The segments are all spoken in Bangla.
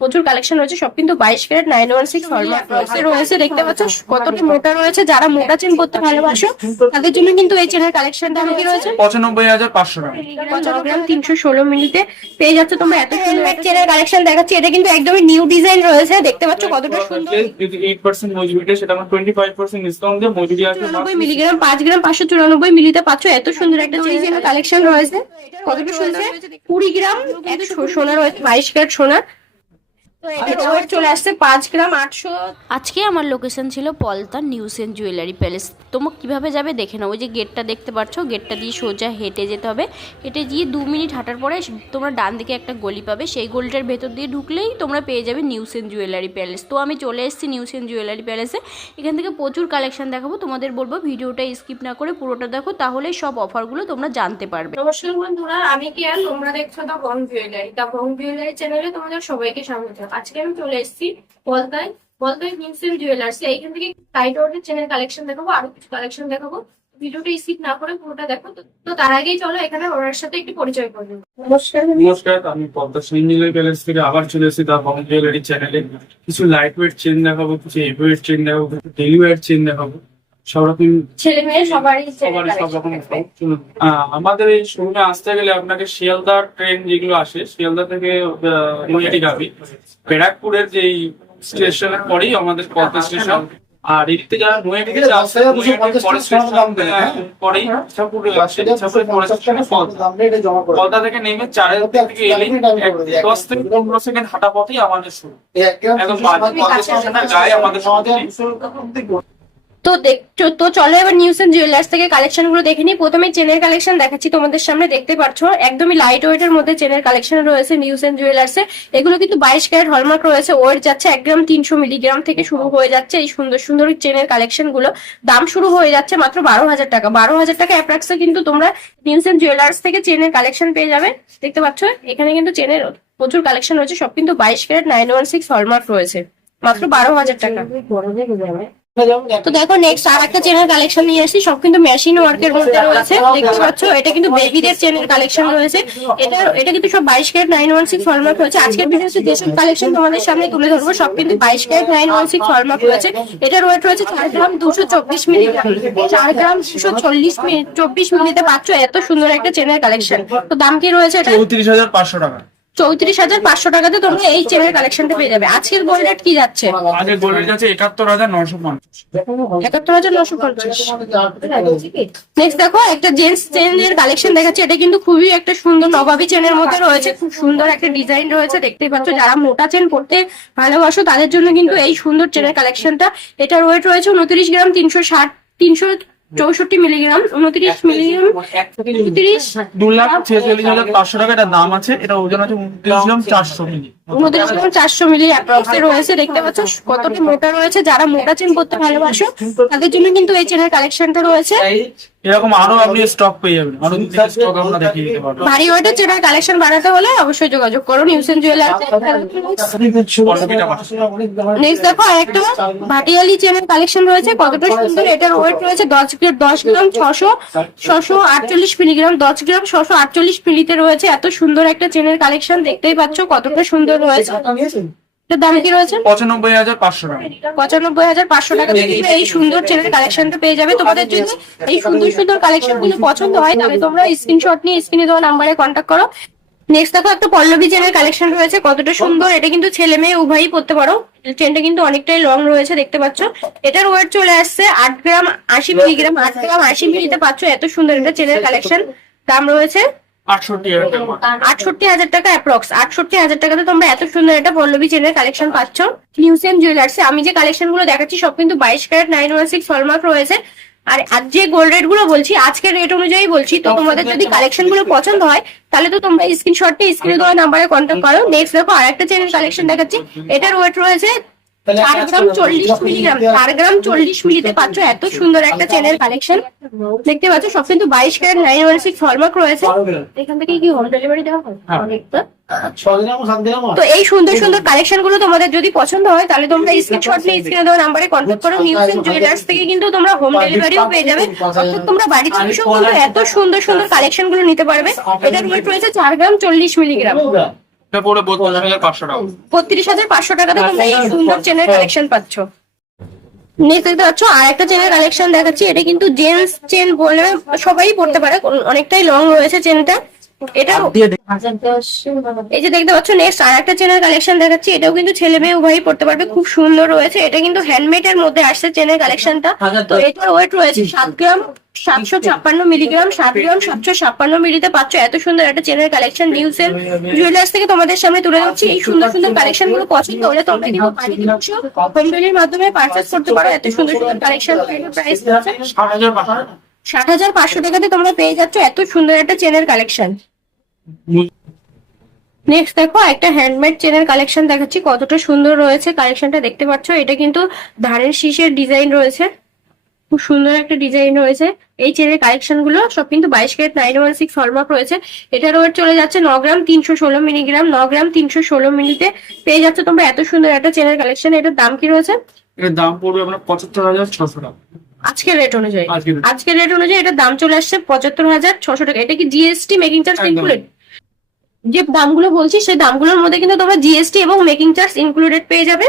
প্রচুর কালেকশন রয়েছে সব কিন্তু বাইশ carat nine one six hallmark রয়েছে দেখতে পাচ্ছ কতটা মোটা রয়েছে যারা মোটা চেন করতে ভালোবাসো তাদের জন্য কিন্তু এই চেনের কালেকশনটা কি রয়েছে। পঁচানব্বই হাজার পাঁচশো টাকা। গ্রাম তিনশো ষোলো মিনিটে পেয়ে যাচ্ছে তোমরা এত সুন্দর এক চেনের কালেকশন দেখাচ্ছি এটা কিন্তু একদমই নিউ ডিজাইন রয়েছে দেখতে পাচ্ছ কতটা সুন্দর। যদি এইট পার্সেন্ট মজুরিটা সেটা আমার টোয়েন্টি ফাইভ পার্সেন্ট ডিসকাউন্ট দিয়ে মজুরি আছে। চুরানব্বই মিলিগ্রাম পাঁচ গ্রাম পাঁচশো চুরানব্বই মিলিতে পাচ্ছ এত সুন্দর একটা চেনের কালেকশন রয়েছে। কতটা সুন্দর কুড়ি গ্রাম সোনা রয়েছে বাইশ ক্যারেট সোনা। চলে আসছে পাঁচ গ্রাম আটশো। আজকে আমার লোকেশন ছিল Palta news and jewellery palace. তোমরা কীভাবে যাবে দেখে নাও ওই যে গেটটা দেখতে পাচ্ছ গেটটা দিয়ে সোজা হেঁটে যেতে হবে। হেঁটে গিয়ে দু মিনিট হাঁটার পরে তোমরা ডান দিকে একটা গলি পাবে। সেই গলিটার ভেতর দিয়ে ঢুকলেই তোমরা পেয়ে যাবে নিউজ এন্ড জুয়েলারি প্যালেস। তো আমি চলে এসেছি নিউজ এন্ড জুয়েলারি প্যালেসে। এখান থেকে প্রচুর কালেকশন দেখাবো। তোমাদের বলব ভিডিওটা স্কিপ না করে পুরোটা দেখো তাহলেই সব অফারগুলো তোমরা জানতে পারবে। নমস্কার বন্ধুরা আমি কি আর তোমরা দেখছ দা বং জুয়েলারি দা বং জুয়েলারি চ্যানেলে তোমাদের সবাইকে স্বাগত। আজকে আমি চলে এসেছি বলতায় বলতায় নিউসেল জুয়েলার্স এইখান থেকে টাইট ওয়ার্ডের চ্যানেল কালেকশন দেখাবো আরও কিছু কালেকশন দেখাবো। ভিডিওটা স্কিপ না করে পুরোটা দেখো। তো- তার আগেই চলো এখানে ওনার সাথে একটু পরিচয় করে নমস্কার নমস্কার আমি পদ্মা সিঞ্জিলের প্যালেস থেকে আবার চলে এসেছি দা বং জুয়েলারি চ্যানেলে কিছু লাইট ওয়েট চেন দেখাবো কিছু হেভি ওয়েট চেন দেখাবো কিছু ডেলি ওয়েট চেন দেখাবো। সব রকম ছেলে মেয়ে সবারই সবারই সব রকম কালেকশন চলুন। আহ, আমাদের এই শোরুমে আসতে গেলে আপনাকে শিয়ালদা ট্রেন যেগুলো আসে শিয়ালদা থেকে ব্যারাকপুরের যেই স্টেশনের পরেই আমাদের পদ্মা স্টেশন। আর এদিকে যারা থেকে আসে নৈয়াটির পরের স্টেশন পরেই ইচ্ছাপুরে আসে ইচ্ছাপুরের পদ্মা। পদ্মা থেকে নেমে চারের থেকে এলেই দশ থেকে পনেরো সেকেন্ড হাঁটা পথেই আমাদের শুরু একদম পদ্মা স্টেশনের গায়ে আমাদের শুরু। তো দেখ তো চলো এবার নিউজ এন্ড জুয়েলার্স থেকে কালেকশনগুলো দেখে নিই। প্রথমে চেনের কালেকশন দেখাচ্ছি তোমাদের সামনে দেখতে পাচ্ছ একদমই লাইট ওয়েট এর মধ্যে চেনের কালেকশন রয়েছে নিউজ এন্ড জুয়েলার্স এ। এগুলো কিন্তু বাইশ ক্যারেট হলমার্ক রয়েছে ওয়েট যাচ্ছে এক গ্রাম তিনশো মিলিগ্রাম থেকে শুরু হয়ে যাচ্ছে। এই সুন্দর সুন্দর চেনের কালেকশনগুলো দাম শুরু হয়ে যাচ্ছে মাত্র বারো হাজার টাকা। বারো হাজার টাকা অ্যাপ্রাক্সে কিন্তু তোমরা নিউজ এন্ড জুয়েলার্স থেকে চেনের কালেকশন পেয়ে যাবে। দেখতে পাচ্ছ? এখানে কিন্তু চেনের প্রচুর কালেকশন রয়েছে সব কিন্তু বাইশ carat nine one six hallmark রয়েছে। মাত্র বারো হাজার টাকা। তো দেখো নেক্সট আর একটা চেনের কালেকশন নিয়ে এসেছি সব কিন্তু মেশিন ওয়ার্কের মধ্যে রয়েছে। দেখতে পাচ্ছ এটা কিন্তু বেবিদের চেনের কালেকশন রয়েছে। এটা এটা কিন্তু সব বাইশ carat nine one six hallmark রয়েছে। আজকের ভিডিওতে যেসব কালেকশন তোমাদের সামনে তুলে ধরবো সব কিন্তু বাইশ carat nine one six hallmark রয়েছে। এটা ওয়েট রয়েছে চার গ্রাম দুশো চব্বিশ মিলিগ্রাম চার গ্রাম দুশো চল্লিশ মিনিট চব্বিশ মিনিটে পাচ্ছ এত সুন্দর একটা চেনের কালেকশন তো দাম কি রয়েছে এটা? চৌত্রিশ হাজার পাঁচশো টাকা। চৌত্রিশ হাজার পাঁচশো টাকাতে তোমরা এই চেনের কালেকশনটা পেয়ে যাবে। আজকের গোল্ড রেট কি যাচ্ছে? আগে গোল্ডের যাচ্ছে একাত্তর হাজার নশো পঞ্চাশ। একাত্তর হাজার নশো পঞ্চাশ। নেক্সট দেখো একটা জেন্টস চেনের কালেকশন দেখাচ্ছে। এটা কিন্তু খুবই একটা সুন্দর নবাবী চেনের মধ্যে রয়েছে। খুব সুন্দর একটা ডিজাইন রয়েছে। দেখতেই পাচ্ছ যারা মোটা চেন পড়তে ভালোবাসো তাদের জন্য কিন্তু এই সুন্দর চেনের কালেকশনটা এটা ওয়েট রয়েছে উনত্রিশ গ্রাম তিনশো ষাট তিনশো চৌষট্টি মিলিগ্রাম উনত্রিশ মিলিগ্রাম তিরিশ দু লাখ ছেচল্লিশ হাজার পাঁচশো টাকা এটা দাম আছে এটা ওজন আছে উনত্রিশ গ্রাম চারশো মিলি। গ্রাম চারশো মিলি অ্যাপ্রক্সে রয়েছে। দেখতে পাচ্ছ কতটা মোটা রয়েছে। যারা মোটা চেন পড়তে ভালোবাসো তাদের জন্য কিন্তু এই চেনের কালেকশনটা রয়েছে। এরকম আরও আপনি স্টক পেয়ে যাবেন। আরও স্টক আমরা দেখিয়ে দিতে পারব। ভারী ওয়েটের চেনের কালেকশন বানাতে হলে অবশ্যই যোগাযোগ করো। নিউসেন জুয়েলার্স নেক্সট দেখো আরেকটা ভাটিয়ালি চেনের কালেকশন রয়েছে। কতটা সুন্দর এটার ওয়েট রয়েছে। দশ গ্রাম দশ গ্রাম ছশো ছশো আটচল্লিশ মিলিগ্রাম দশ গ্রাম ছশো আটচল্লিশ মিলিতে রয়েছে। এত সুন্দর একটা চেনের কালেকশন দেখতেই পাচ্ছ কতটা সুন্দর রয়েছে? এটার দাম কি রয়েছে? পঁচানব্বই হাজার পাঁচশো টাকা। পঁচানব্বই হাজার পাঁচশো টাকা দিয়ে এই সুন্দর চেনের কালেকশনটা পেয়ে যাবে। তোমাদের যদি এই সুন্দর সুন্দর কালেকশনগুলো পছন্দ হয় তাহলে তোমরা স্ক্রিনশট নিয়ে স্ক্রিনে দেওয়া নাম্বারে কন্ট্যাক্ট করো। নেক্সট দেখো একটা পল্লবী চেনের কালেকশন রয়েছে। কতটা সুন্দর। এটা কিন্তু ছেলে মেয়ে উভয়ই পড়তে পারো। চেনটা কিন্তু অনেকটাই লং রয়েছে দেখতে পাচ্ছ। এটার ওয়েট চলে আসছে আট গ্রাম আশি মিলিগ্রাম আট গ্রাম আশি মিলিতে পাচ্ছ এত সুন্দর একটা চেনের কালেকশন দাম রয়েছে আটষট্টি হাজার টাকা অ্যাপ্রক্স আটষট্টি হাজার টাকাতে তোমরা এত সুন্দর একটা পল্লবী চেনের কালেকশন পাচ্ছ। নিউসেন জুয়েলার্সে আমি যে কালেকশনগুলো দেখাচ্ছি সব কিন্তু বাইশ carat nine one six hallmark রয়েছে। আর আজ যে গোল্ড রেটগুলো বলছি আজকের রেট অনুযায়ী বলছি তো তোমাদের যদি কালেকশনগুলো পছন্দ হয় তাহলে তো তোমরা স্ক্রিনশটটা স্ক্রিনে দেওয়া নাম্বারে কন্ট্যাক্ট করো। নেক্সট দেখো আরেকটা চেনের কালেকশন দেখাচ্ছি। এটার ওয়েট রয়েছে চার গ্রাম চল্লিশ মিলিগ্রাম চার গ্রাম চল্লিশ মিলিতে পাচ্ছ এত সুন্দর একটা চেনের কালেকশন দেখতে পাচ্ছ সব কিন্তু বাইশ carat nine one six hallmark রয়েছে। এখান থেকে কি হোম ডেলিভারি দেওয়া হয়। অনেকটা। তো এই সুন্দর সুন্দর কালেকশনগুলো তোমাদের যদি পছন্দ হয় তাহলে তোমরা স্ক্রিনশট নিয়ে স্ক্রিনে দেওয়া নাম্বারে কন্ট্যাক্ট করো নিউজ এন্ড জুয়েলার্স থেকে কিন্তু তোমরা হোম ডেলিভারিও পেয়ে যাবে। অর্থাৎ তোমরা বাড়িতে বসেও কিন্তু এত সুন্দর সুন্দর কালেকশনগুলো নিতে পারবে। এটার ওয়েট রয়েছে চার গ্রাম চল্লিশ মিলিগ্রাম। বত্রিশ হাজার পাঁচশো টাকাতে তোমরা এই সুন্দর চেনের কালেকশন পাচ্ছ। দেখতে পাচ্ছ আর একটা চেনের কালেকশন দেখাচ্ছি এটা কিন্তু জেন্টস চেন বলে সবাই পড়তে পারে অনেকটাই লং রয়েছে চেনটা এটা এই যে দেখতে পাচ্ছ নেক্সট আর একটা চেনের কালেকশন দেখাচ্ছি। এটাও কিন্তু ছেলে মেয়ে উভয়ই পড়তে পারবে খুব সুন্দর রয়েছে। এটা কিন্তু হ্যান্ডমেড এর মধ্যে আসছে চেনের কালেকশনটা তো এটার ওয়েট রয়েছে সাত গ্রাম সাতশো ছাপ্পান্ন মিলিগ্রাম সাত গ্রাম সাতশো ছাপ্পান্ন মিলিতে পাচ্ছ। এত সুন্দর একটা চেনের কালেকশন নিউজের জুয়েলার্স থেকে তোমাদের সামনে তুলে ধরছি। এই সুন্দর সুন্দর কালেকশনগুলো পছন্দ হলে তোমরা কিন্তু বাড়িতে বসে হোম ডেলিভারির মাধ্যমে পারচেস করতে পারো। এত সুন্দর সুন্দর কালেকশন প্রাইস ষাট হাজার পাঁচশো টাকাতে তোমরা পেয়ে যাচ্ছ এত সুন্দর একটা চেনের কালেকশন নেক্সট দেখো, একটা হ্যান্ডমেড চেনের কালেকশন দেখাচ্ছি, কতটা সুন্দর রয়েছে কালেকশনটা দেখতে পাচ্ছ। এটা কিন্তু ধারের শীষের ডিজাইন রয়েছে, খুব সুন্দর একটা ডিজাইন রয়েছে। এই চেনের কালেকশনগুলো সব কিন্তু বাইশ carat nine one six hallmark রয়েছে। এটার ওয়েট চলে যাচ্ছে ন গ্রাম তিনশো ষোলো মিলিগ্রাম, ন গ্রাম তিনশো ষোলো মিলিতে পেয়ে যাচ্ছে তোমরা এত সুন্দর একটা চেনের কালেকশন এটার দাম কি রয়েছে? এর দাম পড়বে আপনার পঁচাত্তর হাজার ছশো টাকা। আজকের রেট অনুযায়ী। আজকের রেট অনুযায়ী এটা দাম চলে আসছে পঁচাত্তর হাজার ছশো টাকা। এটা কি জিএসটি মেকিং চার্জ ইনক্লুডেড যে দামগুলো বলছি সেই দামগুলোর মধ্যে কিন্তু তোমরা জিএসটি এবং মেকিং চার্জ ইনক্লুডেড পেয়ে যাবে।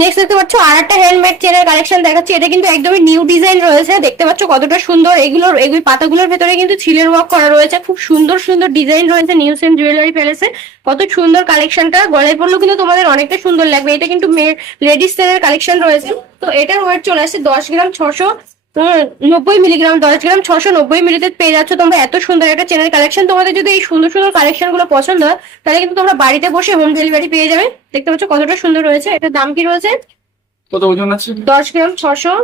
নেক্সট দেখতে পাচ্ছ আর একটা হ্যান্ডমেড চেনের কালেকশন দেখাচ্ছি। এটা কিন্তু একদমই নিউ ডিজাইন রয়েছে। দেখতে পাচ্ছ কতটা সুন্দর। এগুলোর এগুলি পাতাগুলোর ভেতরে কিন্তু ছিলের ওয়ার্ক করা রয়েছে। খুব সুন্দর সুন্দর ডিজাইন রয়েছে নিউ এন্ড জুয়েলারি প্যালেসে কত সুন্দর কালেকশনটা গলায় পড়লেও কিন্তু তোমাদের অনেকটা সুন্দর লাগবে। এটা কিন্তু লেডিস এর কালেকশন রয়েছে। তো এটার ওয়েট চলে আসছে দশ গ্রাম ছশো। নব্বই মিলিগ্রাম দশ গ্রাম ছশো নব্বই মিলিতে পেয়ে যাচ্ছ। তোমরা এত সুন্দর একটা চেনের কালেকশন তোমাদের যদি এই সুন্দর সুন্দর কালেকশনগুলো পছন্দ হয় তাহলে কিন্তু তোমরা বাড়িতে বসে হোম ডেলিভারি পেয়ে যাবে। দেখতে পাচ্ছ কতটা সুন্দর রয়েছে। এটার দাম কি রয়েছে? কত ওজন আছে? দশ গ্রাম ছশো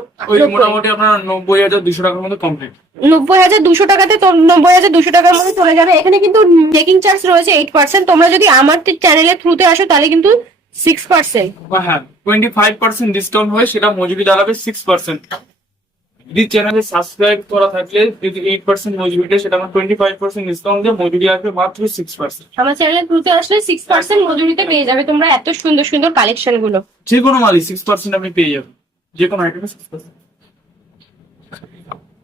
মোটামুটি আপনার নব্বই হাজার দুশো টাকার মধ্যে কমপ্লিট নব্বই হাজার দুশো টাকাতে তো নব্বই হাজার দুশো টাকার মধ্যে চলে যাবে। এখানে কিন্তু মেকিং চার্জ রয়েছে তোমরা যদি আমার চ্যানেলের থ্রুতে আসো তাহলে কিন্তু হ্যাঁ টোয়েন্টি ফাইভ পার্সেন্ট ডিসকাউন্ট হয় সেটা মজুরি দাঁড়াবে সিক্স পার্সেন্ট যদি চ্যানেলে সাবস্ক্রাইব করা থাকলে যদি এইট পার্সেন্ট মজুরিটা সেটা আমার টোয়েন্টি ফাইভ পার্সেন্ট ডিসকাউন্ট দিয়ে মজুরি আসবে মাত্র সিক্স পার্সেন্ট আমার চ্যানেলের থ্রুতে আসলে সিক্স পার্সেন্ট মজুরিতে পেয়ে যাবে তোমরা এত সুন্দর সুন্দর কালেকশনগুলো। যে কোনো মালই সিক্স পার্সেন্ট আপনি পেয়ে যাবেন যে কোনো আইটেমে সিক্স পার্সেন্ট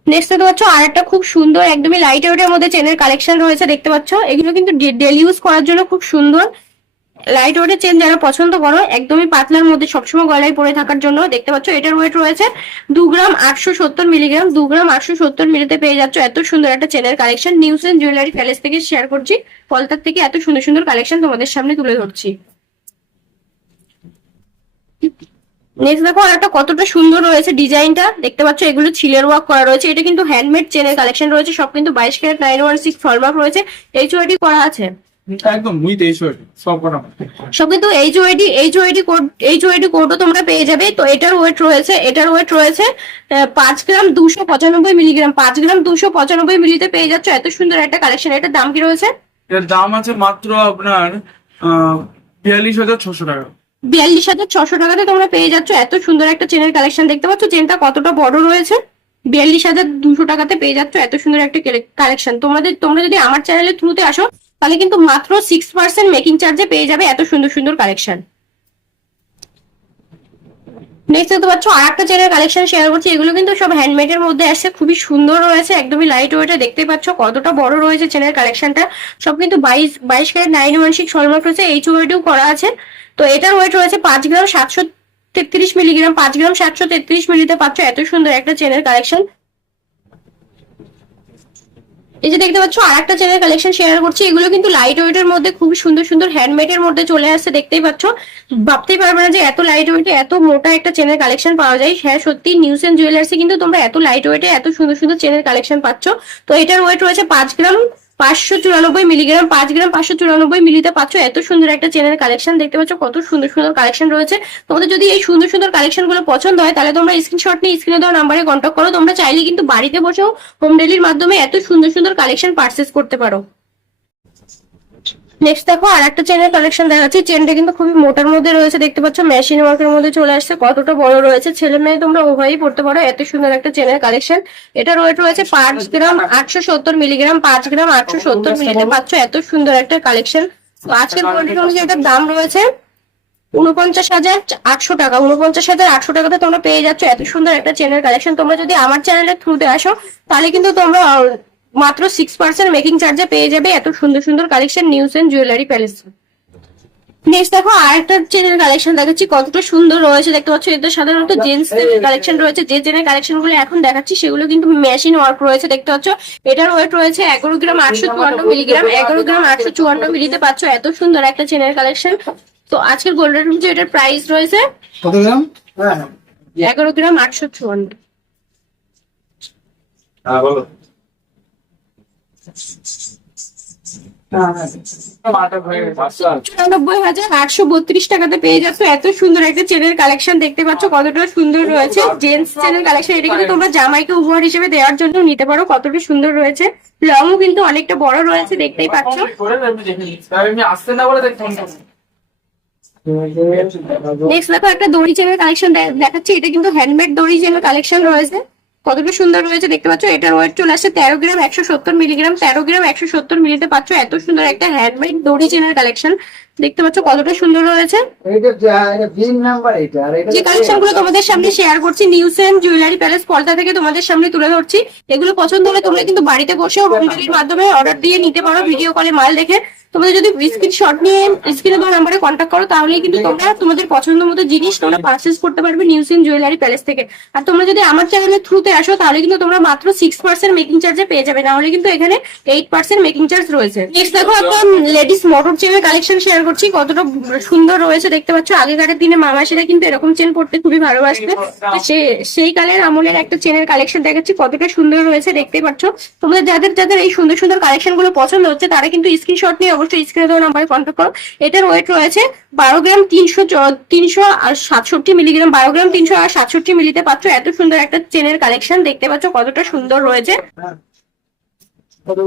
নেক্সট দেখতে পাচ্ছ আর একটা খুব সুন্দর একদমই লাইট ওয়েটের মধ্যে চেনের কালেকশন রয়েছে দেখতে পাচ্ছ? এগুলো কিন্তু ডেলি ইউজ করার জন্য খুব সুন্দর। লাইট ওয়েটের চেন যারা পছন্দ করো, একদমই পাতলার মধ্যে সবসময় গলায় পরে থাকার জন্য দেখতে পাচ্ছ, এটার ওয়েট রয়েছে দু গ্রাম আটশো সত্তর মিলিগ্রাম দু গ্রাম আটশো সত্তর মিলিতে পেয়ে যাচ্ছ। এত সুন্দর একটা চেনের collection news and jewellery palace থেকে শেয়ার করছি। কলকাতা থেকে এত সুন্দর সুন্দর কালেকশন তোমাদের সামনে তুলে ধরছি। নেক্সট দেখো একটা কতটা সুন্দর রয়েছে ডিজাইনটা। দেখতে পাচ্ছ, এগুলো ছিলের ওয়ার্ক করা রয়েছে। এটা কিন্তু হ্যান্ডমেড চেনের কালেকশন রয়েছে। সব কিন্তু বাইশ carat nine one six hallmark রয়েছে। এইচ ওয়াইডি করা আছে। একদম উইথ সব কটা কোড কোডও তোমরা পেয়ে যাবে। তো এটার ওয়েট রয়েছে এটার ওয়েট রয়েছে পাঁচ গ্রাম দুশো পঁচানব্বই মিলিগ্রাম পাঁচ গ্রাম দুশো পঁচানব্বই মিলিতে পেয়ে যাচ্ছ। এত সুন্দর একটা কালেকশন এটার দাম কি রয়েছে? এর দাম আছে মাত্র আপনার বিয়াল্লিশ হাজার ছশো টাকা। বিয়াল্লিশ হাজার ছশো টাকাতে তোমরা পেয়ে যাচ্ছ। এত সুন্দর একটা চেনের কালেকশন দেখতে পাচ্ছ। চেনটা কতটা বড় রয়েছে? বিয়াল্লিশ হাজার দুশো টাকাতে পেয়ে যাচ্ছ। এত সুন্দর একটা কালেকশন তোমাদের তোমরা যদি আমার চ্যানেলের থ্রুতে আসো তাহলে কিন্তু মাত্র সিক্স পার্সেন্ট মেকিং চার্জে পেয়ে যাবে এত সুন্দর সুন্দর কালেকশন নেক্সট দেখতে পাচ্ছ আর একটা চেনের কালেকশন শেয়ার করছি। এগুলো কিন্তু সব হ্যান্ডমেড এর মধ্যে আসছে, খুবই সুন্দর রয়েছে, একদমই লাইট ওয়েটে দেখতে পাচ্ছ, কতটা বড় রয়েছে চেনের কালেকশনটা সব কিন্তু বাইশ বাইশ carat nine one six hallmark রয়েছে এইচ ওয়েটেও করা আছে। তো এটার ওয়েট রয়েছে পাঁচ গ্রাম সাতশো তেত্রিশ মিলিগ্রাম পাঁচ গ্রাম সাতশো তেত্রিশ মিলিতে পাচ্ছ, এত সুন্দর একটা চেনের কালেকশন এই যে দেখতে পাচ্ছ আর একটা চেনের কালেকশন শেয়ার করছি। এগুলো কিন্তু লাইট ওয়েটের মধ্যে খুব সুন্দর সুন্দর হ্যান্ডমেড এর মধ্যে চলে আসছে, দেখতেই পাচ্ছ। ভাবতেই পারবে না যে এত লাইট ওয়েটে এত মোটা একটা চেনের কালেকশন পাওয়া যায়। হ্যাঁ সত্যি নিউজ এন্ড জুয়েলার্সে কিন্তু তোমরা এত লাইট ওয়েটে এত সুন্দর সুন্দর চেনের কালেকশন পাচ্ছ। তো এটার ওয়েট রয়েছে পাঁচ গ্রাম। পাঁচশো চুরানব্বই মিলিগ্রাম, পাঁচ গ্রাম পাঁচশো চুরানব্বই মিলিতে পাচ্ছ। এত সুন্দর একটা চেনের কালেকশন দেখতে পাচ্ছ, কত সুন্দর সুন্দর কালেকশন রয়েছে। তোমাদের যদি এই সুন্দর সুন্দর কালেকশনগুলো পছন্দ হয়, তাহলে তোমরা স্ক্রিনশট নিয়ে স্ক্রিনে দেওয়া নাম্বারে কন্ট্যাক্ট করো। তোমরা চাইলে কিন্তু বাড়িতে বসেও হোম ডেলির মাধ্যমে এত সুন্দর সুন্দর কালেকশন পার্সেস করতে পারো। নেক্সট দেখো আর একটা চেনের কালেকশন দেখাচ্ছি চেনটা কিন্তু খুবই মোটার মধ্যে রয়েছে। দেখতে পাচ্ছ মেশিন ওয়ার্কের মধ্যে চলে আসছে, কতটা বড় রয়েছে। ছেলে মেয়ে তোমরা উভয়ই পড়তে পারো, এত সুন্দর একটা চেনের কালেকশন এটা ওয়েট রয়েছে পাঁচ গ্রাম আটশো সত্তর মিলিগ্রাম পাঁচ গ্রাম আটশো সত্তর মিলিতে পাচ্ছ, এত সুন্দর একটা কালেকশন তো আজকের কোয়ালিটি অনুযায়ী এটার দাম রয়েছে উনপঞ্চাশ হাজার আটশো টাকা। উনপঞ্চাশ হাজার আটশো টাকাতে তোমরা পেয়ে যাচ্ছ, এত সুন্দর একটা চেনের কালেকশন তোমরা যদি আমার চ্যানেলের থ্রুতে আসো, তাহলে কিন্তু তোমরা মাত্র সিক্স পার্সেন্ট মেকিং চার্জে পেয়ে যাবে এত সুন্দর সুন্দর collection news and jewellery palace next দেখো আরেকটা চেনের কালেকশন দেখাচ্ছি কতটা সুন্দর রয়েছে দেখতে পাচ্ছ এটা সাধারণত জেন্টস কালেকশন রয়েছে যে চেনের কালেকশনগুলো এখন দেখাচ্ছি সেগুলো কিন্তু মেশিন ওয়ার্ক রয়েছে দেখতে পাচ্ছ। এটার ওয়েট রয়েছে এগারো গ্রাম আটশো চুয়ান্ন মিলিগ্রাম এগারো গ্রাম আটশো চুয়ান্ন মিলিতে পাচ্ছ এত সুন্দর একটা চেনের কালেকশন তো আজকের গোল্ডেন রুম যে এটার প্রাইস রয়েছে কত গ্রাম? হ্যাঁ। এগারো গ্রাম আটশো চুয়ান্ন হ্যাঁ বলো মাটা হয়ে গেছে চুরানব্বই হাজার আটশো বত্রিশ টাকাতে পেয়ে যাচ্ছ। এত সুন্দর একটা চেনের কালেকশন দেখতে কতটা সুন্দর রয়েছে। কালেকশন এটা কিন্তু তোমরা জামাইকে উপহার হিসেবে দেওয়ার জন্য নিতে পারো, কতটা সুন্দর রয়েছে। লংও কিন্তু অনেকটা বড় রয়েছে, দেখতেই পাচ্ছ। নেক্সট দেখো, একটা দড়ি চেনের কালেকশন দেখাচ্ছি, এটা কিন্তু হ্যান্ডমেড দড়ি চেনের কালেকশন রয়েছে। কতটা সুন্দর রয়েছে দেখতে পাচ্ছ? এটার ওয়েট চলে আসছে তেরো গ্রাম একশো সত্তর মিলিগ্রাম তেরো গ্রাম একশো সত্তর মিলিতে পাচ্ছ। এত সুন্দর একটা হ্যান্ডমেড দড়ি চেনার কালেকশন দেখতে পাচ্ছ কতটা সুন্দর রয়েছে। যা- কালেকশনগুলো তোমাদের সামনে শেয়ার করছি নিউসেন জুয়েলারি প্যালেস পলতা থেকে তোমাদের সামনে তুলে ধরছি। এগুলো পছন্দ হলে তোমরা কিন্তু বাড়িতে বসেও হোম ডেলিভারির মাধ্যমে অর্ডার দিয়ে নিতে পারো ভিডিও কলে মাল দেখে। তোমাদের যদি স্ক্রিনশট নিয়ে স্ক্রিনে দেওয়া নাম্বারে কন্ট্যাক্ট করো তাহলে কিন্তু তোমরা তোমাদের পছন্দ মতো জিনিস তোমরা পারচেস করতে পারবে নিউসেন জুয়েলারি প্যালেস থেকে। আর তোমরা যদি আমার চ্যানেলের থ্রুতে আসো তাহলে কিন্তু তোমরা মাত্র সিক্স পার্সেন্ট মেকিং চার্জে পেয়ে যাবে। না হলে কিন্তু এখানে এইট পার্সেন্ট মেকিং চার্জ রয়েছে। নেক্সট দেখো একটা লেডিস মোটর চেনের কালেকশন শেয়ার করছি কতটা সুন্দর রয়েছে দেখতে পাচ্ছ। আগেকার দিনে মামাসিরা কিন্তু এরকম চেন পড়তে খুবই ভালোবাসবে তো সে- সেই কালের আমলের একটা চেনের কালেকশন দেখাচ্ছি কতটা সুন্দর রয়েছে দেখতেই পাচ্ছ। তোমাদের যাদের যাদের এই সুন্দর সুন্দর কালেকশনগুলো পছন্দ হচ্ছে তারা কিন্তু স্ক্রিনশট নিয়ে অবশ্যই স্ক্রিনে দেওয়া নাম্বারে কন্ট্যাক্ট করো। এটার ওয়েট রয়েছে বারো গ্রাম তিনশো তিনশো আর সাতষট্টি মিলিগ্রাম বারো গ্রাম তিনশো আর সাতষট্টি মিলিতে পাচ্ছ। এত সুন্দর একটা চেনের কালেকশন দেখতে পাচ্ছ কতটা সুন্দর রয়েছে। করে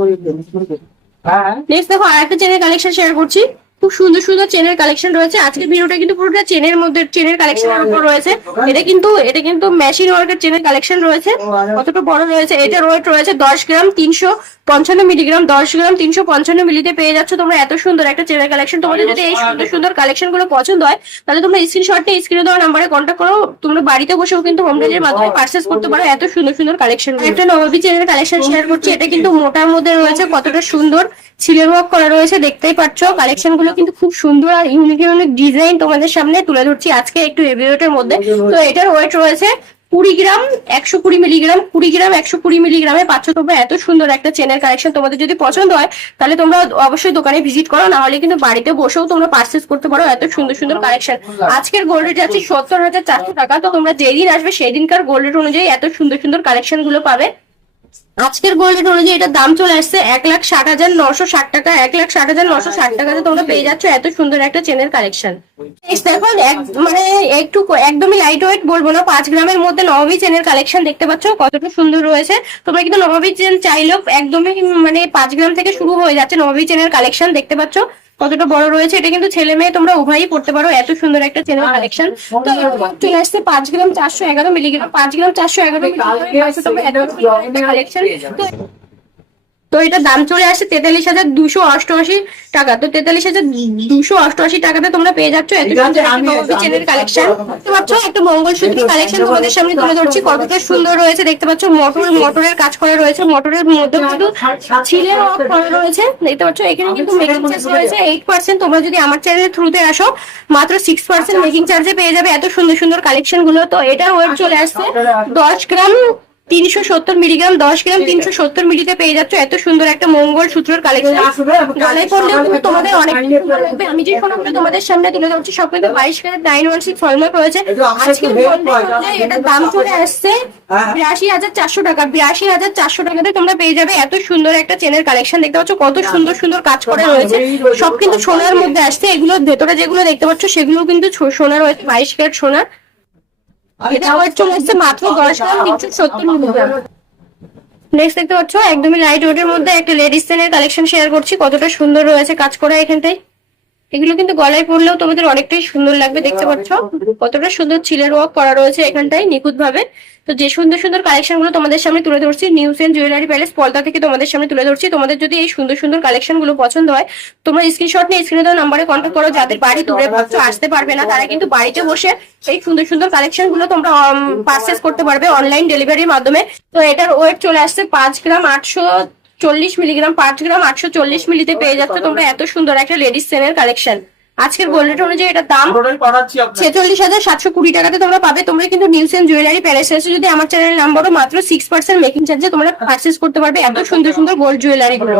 হ্যাঁ। নেক্সট দেখো আরেকটা চেনের কালেকশন শেয়ার করছি। খুব সুন্দর সুন্দর চেনের কালেকশন রয়েছে। আজকের ভিডিওটা কিন্তু পুরোটা চেনের মধ্যে চেনের কালেকশনের উপর রয়েছে। এটা কিন্তু এটা কিন্তু মেশিন ওয়ার্কের চেনের কালেকশন রয়েছে। কতটা বড় রয়েছে? এটার ওয়েট রয়েছে দশ গ্রাম, তিনশো পঞ্চান্ন মিলিগ্রাম দশ গ্রাম, তিনশো পঞ্চান্ন মিলিতে পেয়ে যাচ্ছ তোমরা। এত সুন্দর একটা চেনের কালেকশন তোমাদের যদি এই সুন্দর সুন্দর কালেকশনগুলো পছন্দ হয়, তাহলে তোমরা স্ক্রিনশট নিয়ে স্ক্রিনে দেওয়া নাম্বারে কন্ট্যাক্ট করো। তোমরা বাড়িতে বসেও কিন্তু হোম ডেলিভারির মাধ্যমে পার্চেস করতে পারো এত সুন্দর সুন্দর কালেকশন একটা নবাবী চেনের কালেকশন শেয়ার করছি। এটা কিন্তু মোটার মধ্যে রয়েছে কতটা সুন্দর। ছিলের ওয়ার্ক করা রয়েছে, দেখতেই পাচ্ছ। কালেকশনগুলো কিন্তু খুব সুন্দর আর ইউনিক ইউনিক ডিজাইন তোমাদের সামনে তুলে ধরছি আজকে একটু এভিওটের মধ্যে। তো এটার ওয়েট রয়েছে কুড়ি গ্রাম একশো কুড়ি মিলিগ্রাম কুড়ি গ্রাম একশো কুড়ি মিলিগ্রামে পাচ্ছ তোমরা। এত সুন্দর একটা চেনের কালেকশন তোমাদের যদি পছন্দ হয় তাহলে তোমরা অবশ্যই দোকানে ভিজিট করো না হলে কিন্তু বাড়িতে বসেও তোমরা পার্চেস করতে পারো এত সুন্দর সুন্দর কালেকশন আজকের গোল্ড রেট আছে সত্তর হাজার চারশো টাকা। তো তোমরা যেদিন আসবে সেদিনকার গোল্ড রেট অনুযায়ী এত সুন্দর সুন্দর কালেকশনগুলো পাবে। আজকের গোল্ড রেট অনুযায়ী এটার দাম চলে আসছে এক লাখ ষাট হাজার নশো ষাট টাকা, এক লাখ ষাট হাজার নশো ষাট টাকাতে তোমরা পেয়ে যাচ্ছ এত সুন্দর একটা চেনের কালেকশন দেখো মানে একটু একদমই লাইট ওয়েট বলব না, পাঁচ গ্রামের মধ্যে নবমী চেনের কালেকশন দেখতে পাচ্ছ, কতটা সুন্দর রয়েছে। তোমরা কিন্তু নবমী চেন চাইলেও একদমই মানে পাঁচ গ্রাম থেকে শুরু হয়ে যাচ্ছে নবমী চেনের কালেকশন দেখতে পাচ্ছ। কতটা বড় রয়েছে এটা কিন্তু ছেলে মেয়ে তোমরা উভয়ই পড়তে পারো। এত সুন্দর একটা ছেলে কালেকশন তো চলে আসছে পাঁচ গ্রাম চারশো এগারো মিলিগ্রাম পাঁচ গ্রাম চারশো এগারো মিলিগ্রাম কালেকশন তো এটা দাম চলে আসছে তেতাল্লিশ হাজার দুশো অষ্টআশি টাকা। তো তেতাল্লিশ হাজার দুশো অষ্টআশি টাকাতে তোমরা পেয়ে যাচ্ছ এত সুন্দর কালেকশন দেখতে পাচ্ছ একটা মঙ্গলসূত্র কালেকশন তোমাদের সামনে তুলে ধরছি। কতটা সুন্দর রয়েছে দেখতে পাচ্ছ মোটর মোটরের কাজ করা রয়েছে মোটরের মধ্যে কিন্তু ছিলের করা রয়েছে। দেখতে পাচ্ছ এখানে কিন্তু মেকিং চার্জ রয়েছে এইট পার্সেন্ট তোমরা যদি আমার চ্যানেলের থ্রুতে আসো মাত্র সিক্স পার্সেন্ট মেকিং চার্জে পেয়ে যাবে এত সুন্দর সুন্দর কালেকশনগুলো। তো এটার ওয়েট চলে আসছে দশ গ্রাম তিনশো সত্তর মিলিগ্রাম দশ গ্রাম তিনশো সত্তর মিলিতে পেয়ে যাচ্ছ। এত সুন্দর একটা মঙ্গল সূত্রের কালেকশন গলায় পড়লেও কিন্তু তোমাদের অনেক লাগবে। আমি যে সোনাগুলো তোমাদের সামনে তুলে ধরছি সব কিন্তু বাইশ carat nine one six hallmark রয়েছে। আজকে এটার দাম চলে আসছে বিরাশি হাজার চারশো টাকা। বিরাশি হাজার চারশো টাকাতে তোমরা পেয়ে যাবে এত সুন্দর একটা চেনের কালেকশন দেখতে পাচ্ছ কত সুন্দর সুন্দর কাজ করা রয়েছে। সব কিন্তু সোনার মধ্যে আসছে। এগুলো ভেতরে যেগুলো দেখতে পাচ্ছ সেগুলো কিন্তু সোনা রয়েছে বাইশ ক্যারেট সোনা এটা আবার চলে আসছে মাত্র দশ গ্রাম তিনশো সত্তর মিলিগ্রাম নেক্সট দেখতে পাচ্ছ একদমই লাইট ওয়েটের মধ্যে একটা লেডিস কালেকশন শেয়ার করছি। কতটা সুন্দর রয়েছে কাজ করা এখানটায়। এগুলো কিন্তু গলায় পরলেও তোমাদের অনেকটাই সুন্দর লাগবে দেখতে পাচ্ছ? কতটা সুন্দর চিলের ওয়ার্ক করা রয়েছে এখানটায় নিখুঁত ভাবে তো যে সুন্দর সুন্দর কালেকশনগুলো তোমাদের সামনে তুলে ধরছি news and jewellery palace Palta থেকে তোমাদের সামনে তুলে ধরছি তোমাদের যদি এই সুন্দর সুন্দর কালেকশনগুলো পছন্দ হয় তোমরা স্ক্রিনশট নিয়ে স্ক্রিনে দেওয়া নাম্বারে কন্ট্যাক্ট করো যাদের বাড়ি দূরে ভাবছ আসতে পারবে না তারা কিন্তু বাড়িতে বসে এই সুন্দর সুন্দর কালেকশনগুলো তোমরা পারচেস করতে পারবে অনলাইন ডেলিভারির মাধ্যমে। তো এটার ওয়েট চলে আসছে পাঁচ গ্রাম আটশো চল্লিশ মিলিগ্রাম পাঁচ গ্রাম আটশো চল্লিশ মিলিতে পেয়ে যাচ্ছ। তোমরা এত সুন্দর একটা লেডিস সেনের কালেকশন। আজকের গোল্ড রেট অনুযায়ী এটার দাম ছেচল্লিশ হাজার সাতশো কুড়ি টাকাতে তোমরা পাবে। তোমরা কিন্তু নিউসেন জুয়েলারি প্যারেস এসে যদি আমার চ্যানেলের নাম্বারও মাত্র সিক্স পার্সেন্ট মেকিং চার্জে তোমরা পার্চেস করতে পারবে। এত সুন্দর সুন্দর গোল্ড জুয়েলারি গুলো।